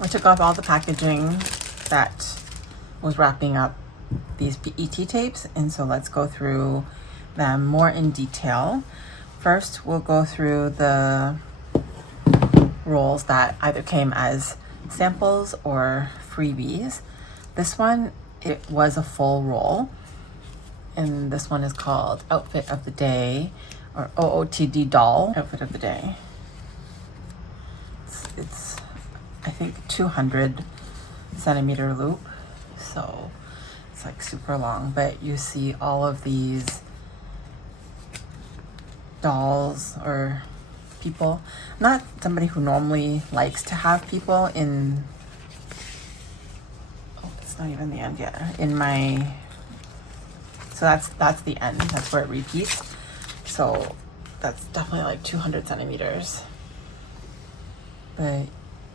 I took off all the packaging that was wrapping up these PET tapes, and so let's go through them more in detail. First, we'll go through the rolls that either came as samples or freebies. This one, it was a full roll, and this one is called Outfit of the Day, or OOTD Doll Outfit of the Day. It's I think 200 centimeter loop, so it's like super long, but you see all of these dolls or people. I'm not somebody who normally likes to have people in, oh, it's not even the end yet, in my, so that's the end, that's where it repeats. So that's definitely like 200 centimeters. But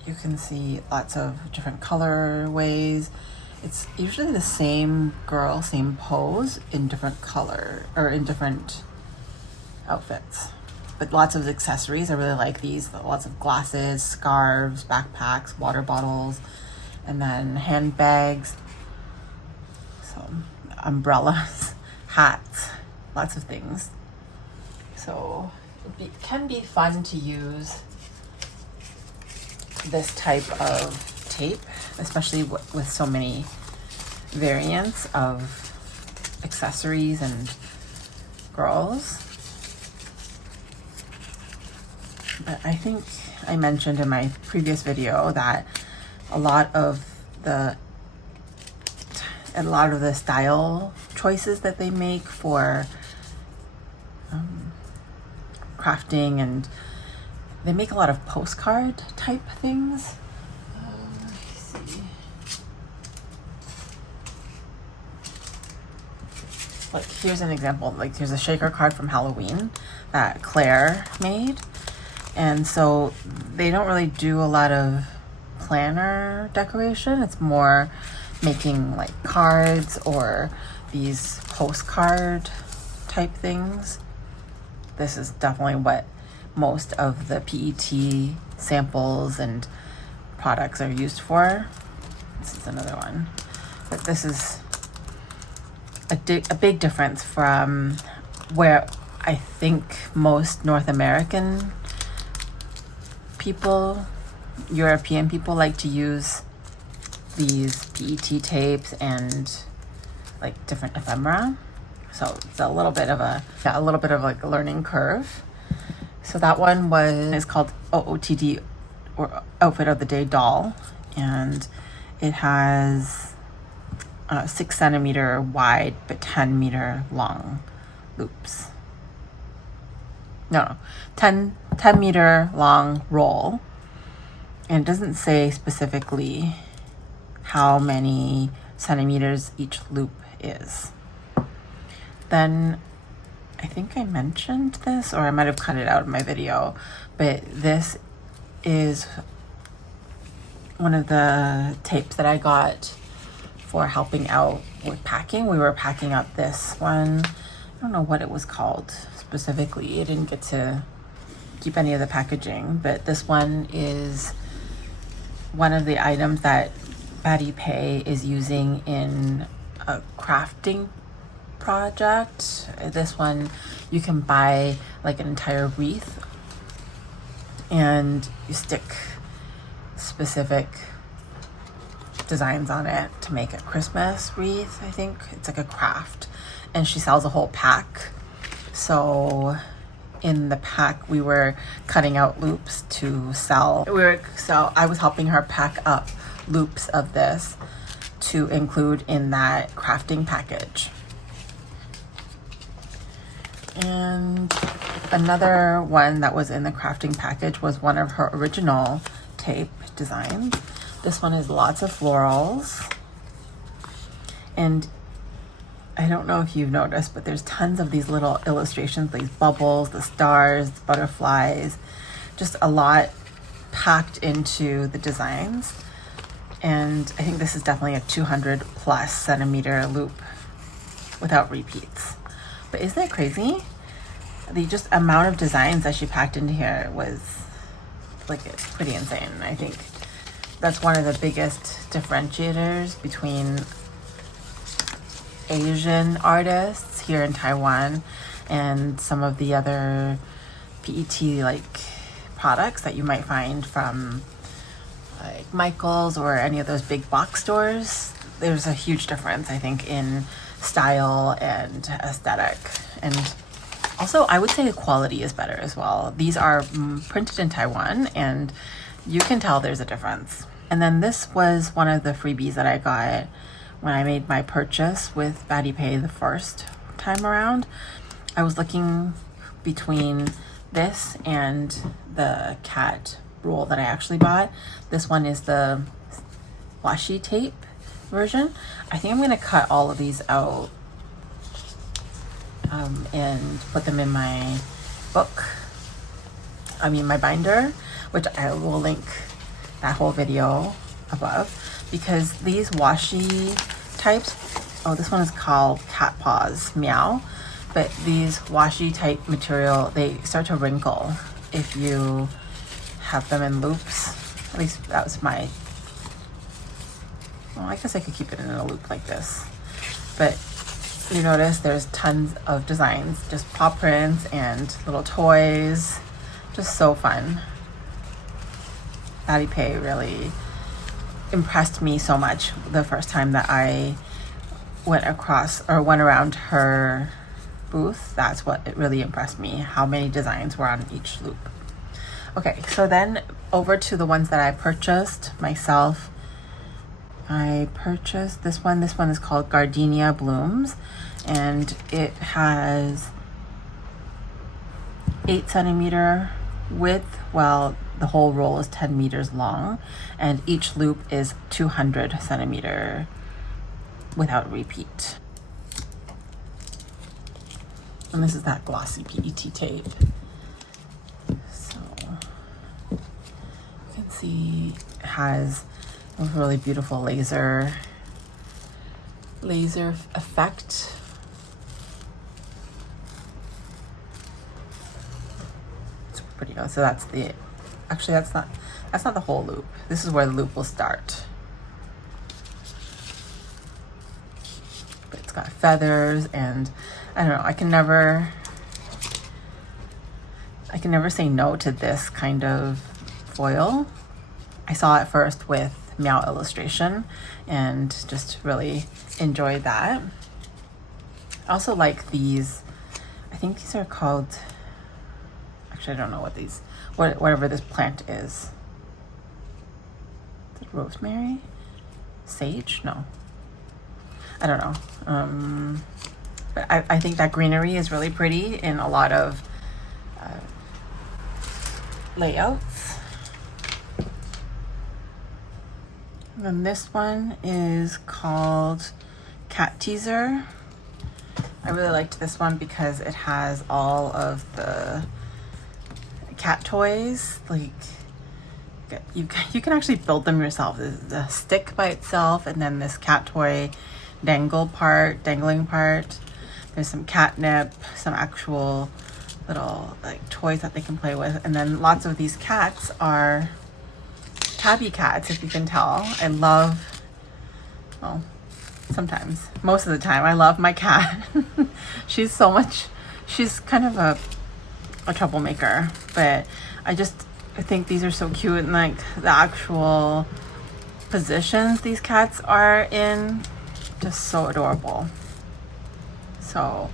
you can see lots of different colorways. It's usually the same girl, same pose in different color or in different outfits. But lots of accessories. I really like these. Lots of glasses, scarves, backpacks, water bottles, and then handbags. So umbrellas, hats, lots of things. So it can be fun to use this type of tape, especially with so many variants of accessories and girls. But I think I mentioned in my previous video that a lot of the style choices that they make for crafting, and they make a lot of postcard type things. Let me see. Like here's an example. Like here's a shaker card from Halloween that Claire made. And so they don't really do a lot of planner decoration. It's more making like cards or these postcard type things. This is definitely what most of the PET samples and products are used for. This is another one. But this is a big difference from where I think most North American people, European people, like to use these PET tapes and like different ephemera. So it's a little bit of like a learning curve. So that one is called OOTD, or Outfit of the Day Doll, and it has 6 centimeter wide but 10 meter long loops. No, 10 meter long roll, and it doesn't say specifically how many centimeters each loop is. Then I think I mentioned this, or I might have cut it out of my video, but this is one of the tapes that I got for helping out with packing. We were packing up this one. I don't know what it was called specifically. I didn't get to keep any of the packaging, but this one is one of the items that BattyPei is using in a crafting project. This one you can buy like an entire wreath, and you stick specific designs on it to make a Christmas wreath. I think it's like a craft, and she sells a whole pack. So in the pack we were cutting out loops to sell. So I was helping her pack up loops of this to include in that crafting package. And another one that was in the crafting package was one of her original tape designs. This one is lots of florals, and I don't know if you've noticed, but there's tons of these little illustrations, these bubbles, the stars, the butterflies, just a lot packed into the designs. And I think this is definitely a 200 plus centimeter loop without repeats. But isn't it crazy? The just amount of designs that she packed into here was like, it's pretty insane. I think that's one of the biggest differentiators between Asian artists here in Taiwan and some of the other PET like products that you might find from like Michael's or any of those big box stores. There's a huge difference, I think, in style and aesthetic. And also, I would say the quality is better as well. These are printed in Taiwan, and you can tell there's a difference. And then this was one of the freebies that I got when I made my purchase with BattyPei the first time around. I was looking between this and the cat roll that I actually bought. This one is the washi tape version. I think I'm gonna cut all of these out and put them in my book. My binder, which I will link that whole video above, because these washi types, this one is called Cat Paws Meow, but these washi type material, they start to wrinkle if you have them in loops. At least that was my, well, I guess I could keep it in a loop like this, but you notice there's tons of designs, just paw prints and little toys, just so fun. BattyPei really impressed me so much the first time that I went around her booth. That's what it really impressed me, how many designs were on each loop. Okay, so then over to the ones that I purchased myself. I purchased this one. This one is called Gardenia Blooms, and it has 8 centimeter width, while the whole roll is 10 meters long, and each loop is 200 centimeter without repeat. And this is that glossy PET tape. So you can see it has a really beautiful laser effect. It's pretty good. So that's the, actually that's not the whole loop. This is where the loop will start. But it's got feathers, and I don't know, I can never say no to this kind of foil. I saw it first with Meow illustration and just really enjoyed that. I also like these, I think these are called, actually I don't know what these, whatever this plant is. Is it rosemary? Sage? No. I don't know. But I think that greenery is really pretty in a lot of layouts. And then this one is called Cat Teaser. I really liked this one because it has all of the cat toys. Like you can actually build them yourself. The stick by itself, and then this cat toy dangling part. There's some catnip, some actual little like toys that they can play with, and then lots of these cats are tabby cats, if you can tell. I love, well, sometimes, most of the time, I love my cat. She's kind of a troublemaker, but I think these are so cute, and like the actual positions these cats are in, just so adorable. So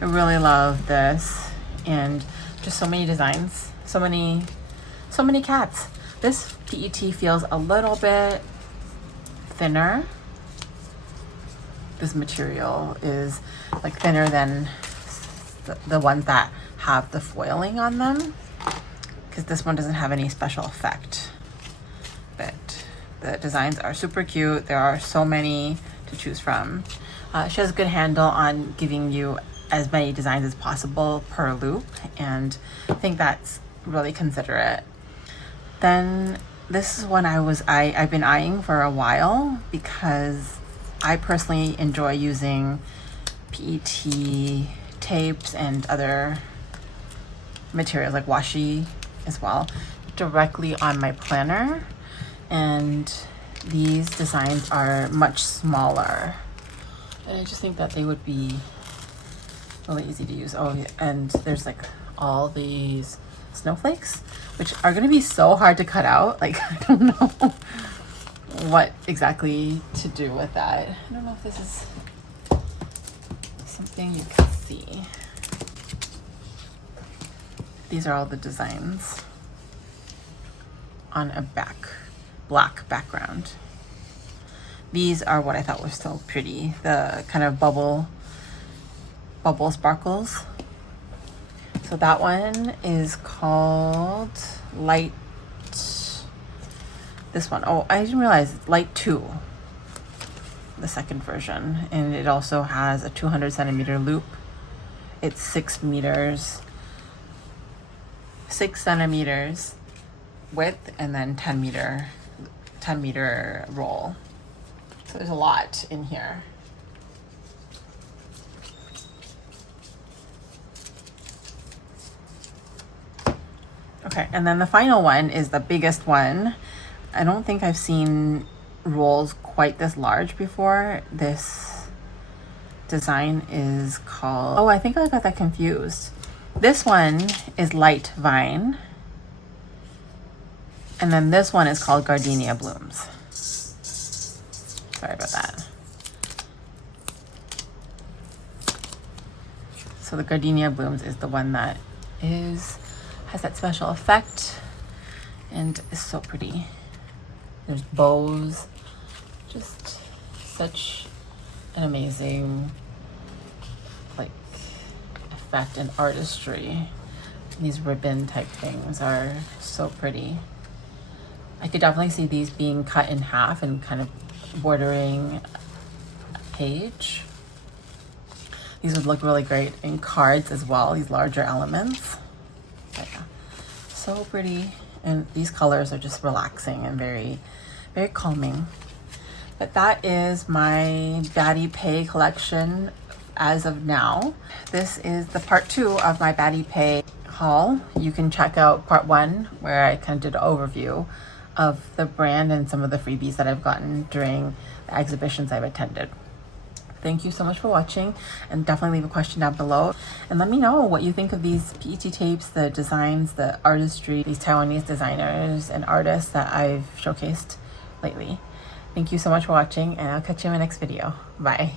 I really love this, and just so many designs, so many cats. This PET feels a little bit thinner. This material is like thinner than the ones that have the foiling on them, because this one doesn't have any special effect. But the designs are super cute. There are so many to choose from. She has a good handle on giving you as many designs as possible per loop, and I think that's really considerate. Then this is one I've been eyeing for a while, because I personally enjoy using PET tapes and other materials like washi as well directly on my planner. And these designs are much smaller. And I just think that they would be really easy to use. Oh, and there's like all these snowflakes, which are going to be so hard to cut out. Like, I don't know what exactly to do with that. I don't know if this is something you can see. These are all the designs on a black background. These are what I thought was so pretty. The kind of bubble sparkles. So that one is called Light. This one, oh, I didn't realize Light 2, the second version. And it also has a 200 centimeter loop. It's 6 centimeters width, and then 10 meter roll. So there's a lot in here. Okay, and then the final one is the biggest one. I don't think I've seen rolls quite this large before. This design is called, oh, I think I got that confused. This one is Light Vine. And then this one is called Gardenia Blooms. Sorry about that. So the Gardenia Blooms is the one that has that special effect and is so pretty. There's bows, just such an amazing like effect and artistry. These ribbon type things are so pretty. I could definitely see these being cut in half and kind of bordering a page. These would look really great in cards as well, these larger elements. But yeah, so pretty. And these colors are just relaxing and very, very calming. But that is my BattyPei collection as of now. This is the part 2 of my BattyPei haul. You can check out part 1 where I kind of did an overview of the brand and some of the freebies that I've gotten during the exhibitions I've attended. Thank you so much for watching, and definitely leave a question down below and let me know what you think of these PET tapes, the designs, the artistry, these Taiwanese designers and artists that I've showcased lately. Thank you so much for watching, and I'll catch you in my next video. Bye.